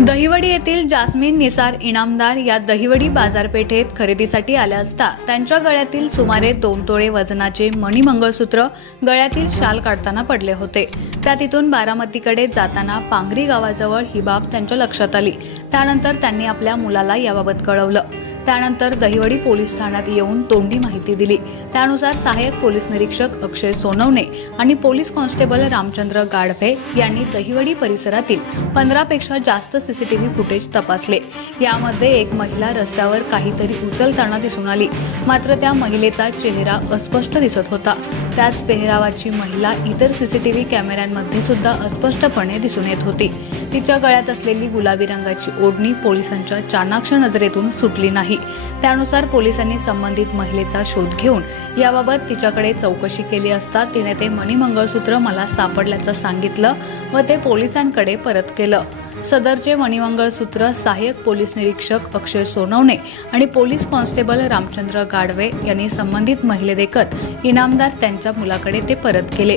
दहिवडी येथील जास्मिन निसार इनामदार या दहिवडी बाजारपेठेत खरेदीसाठी आल्या असता त्यांच्या गळ्यातील सुमारे दोन तोळे वजनाचे मणी मंगळसूत्र गळ्यातील शाल काढताना पडले होते. त्या तिथून बारामतीकडे जाताना पांगरी गावाजवळ ही बाब त्यांच्या लक्षात आली. त्यानंतर त्यांनी आपल्या मुलाला याबाबत कळवलं. त्यानंतर दहिवडी पोलीस ठाण्यात येऊन तोंडी माहिती दिली. त्यानुसार सहाय्यक पोलीस निरीक्षक अक्षय सोनवणे आणि पोलीस कॉन्स्टेबल रामचंद्र गाढवे यांनी दहिवडी परिसरातील पंधरापेक्षा जास्त सीसीटीव्ही फुटेज तपासले. यामध्ये एक महिला रस्त्यावर काहीतरी उचलताना दिसून आली. मात्र त्या महिलेचा चेहरा अस्पष्ट दिसत होता. त्याच पेहरावाची महिला इतर सीसीटीव्ही कॅमेऱ्यांमध्ये सुद्धा अस्पष्टपणे दिसून येत होती. तिच्या गळ्यात असलेली गुलाबी रंगाची ओढणी पोलिसांच्या चाणाक्ष नजरेतून सुटली नाही. त्यानुसार पोलिसांनी संबंधित महिलेचा शोध घेऊन याबाबत तिच्याकडे चौकशी केली असता तिने ते मणिमंगळसूत्र मला सापडल्याचं सांगितलं व ते पोलिसांकडे परत केलं. सदरचे मणिमंगळसूत्र सहाय्यक पोलीस निरीक्षक अक्षय सोनवणे आणि पोलीस कॉन्स्टेबल रामचंद्र गाढवे यांनी संबंधित महिलेदेखत इनामदार त्यांच्या मुलाकडे ते परत केले.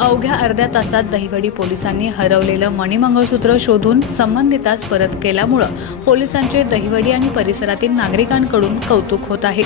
अवघ्या अर्ध्या तासात दहिवडी पोलिसांनी हरवलेलं मणिमंगळसूत्र शोधून संबंधितास परत केल्यामुळं पोलिसांचे दहिवडी आणि परिसरातील नागरिकांकडून कौतुक होत आहे.